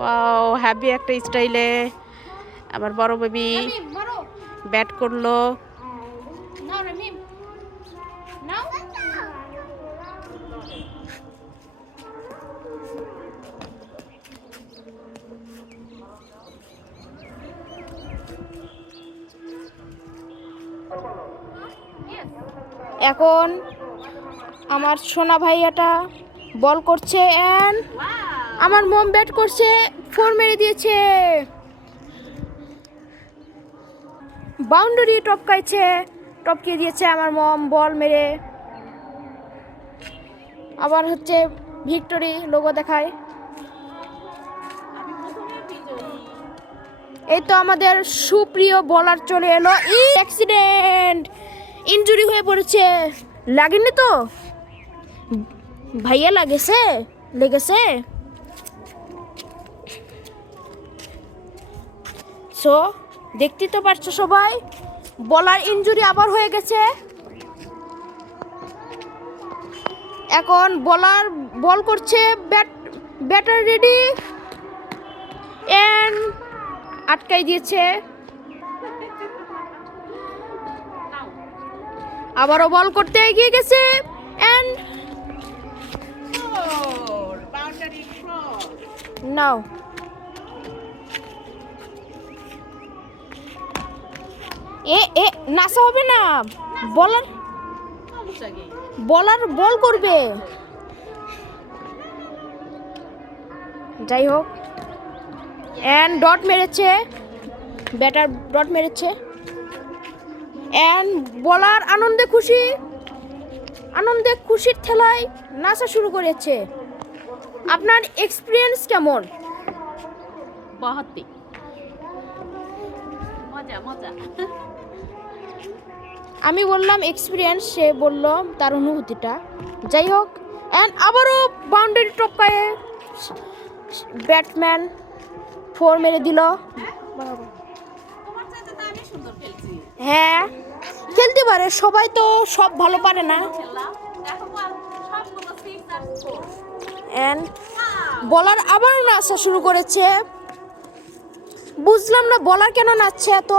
Wow, happy একটা স্টাইলে আমার বড় বেবি ব্যাট করলো। এখন আমার সোনা ভাইয়াটা বল করছে এন্ড আমার মম ব্যাট করছে, 4 মেরে দিয়েছে, বাউন্ডারি টপকিয়ে দিয়েছে আমার মম বল মেরে। আবার হচ্ছে ভিক্টোরি লোগো দেখায়। এই তো আমাদের সুপ্রিয় বলার চলে এলো। অ্যাক্সিডেন্ট, ইনজুরি হয়ে পড়েছে। লাগেনি তো ভাইয়া? লেগেছে। সো দেখতে তো পারছো সবাই, বলার ইনজুরি আবার হয়ে গেছে। এখন বলার বল করছে, ব্যাটার রেডি এন্ড আটকাই দিয়েছে। আবারও বল করতে এগিয়ে গেছে এন্ড নাও নাসা হবে না, বলার বল করবে। যাই হোক, এন্ড ডট মেরেছে, ব্যাটার ডট মেরেছে এন্ড বলার আনন্দে খুশির ঠেলায় নাচা শুরু করেছে। আপনার এক্সপিরিয়েন্স কেমন? মজা। আমি বললাম এক্সপিরিয়েন্স, সে বলল তার অনুভূতিটা। যাই হোক, এন্ড আবারও বাউন্ডারি টপকায়ে ব্যাটম্যান 4 মেরে দিল। হ্যাঁ, খেলতে পারে সবাই, তো সব ভালো পারে না। এন্ড বলার আবারও নাচা শুরু করেছে। বুঝলাম না বলার কেন নাচছে এত।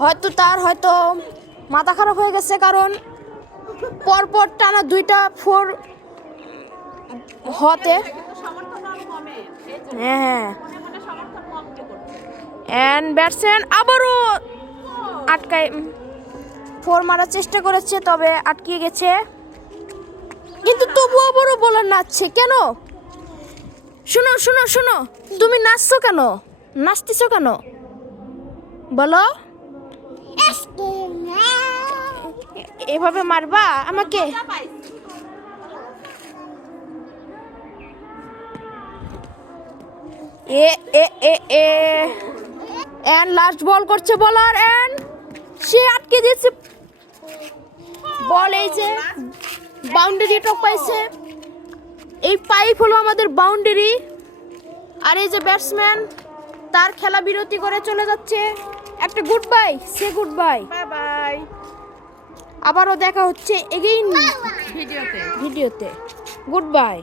হয়তো মাথা খারাপ হয়ে গেছে, কারণ পরপর টানা 2টা 4 হতে। হ্যাঁ, এন্ড ব্যাটসম্যান আবারও আটকায় 4 মারার চেষ্টা করেছে, তবে আটকিয়ে গেছে। কিন্তু তবুও আবারও বলার নাচছে কেন? শোনো, তুমি নাচতেছো কেন বলো? এভাবে মারবা আমাকে? এন্ড লাস্ট বল করছে বলার এন্ড সে আটকে দিয়েছে বল। এই যে বাউন্ডারি টপকাইছে, এই পাইপ হলো আমাদের বাউন্ডারি। আর এই যে ব্যাটসম্যান তার খেলা বিরতি করে চলে যাচ্ছে। একটা গুড বাই, গুড বাই। আবারও দেখা হচ্ছে এগেইন ভিডিওতে। Good bye.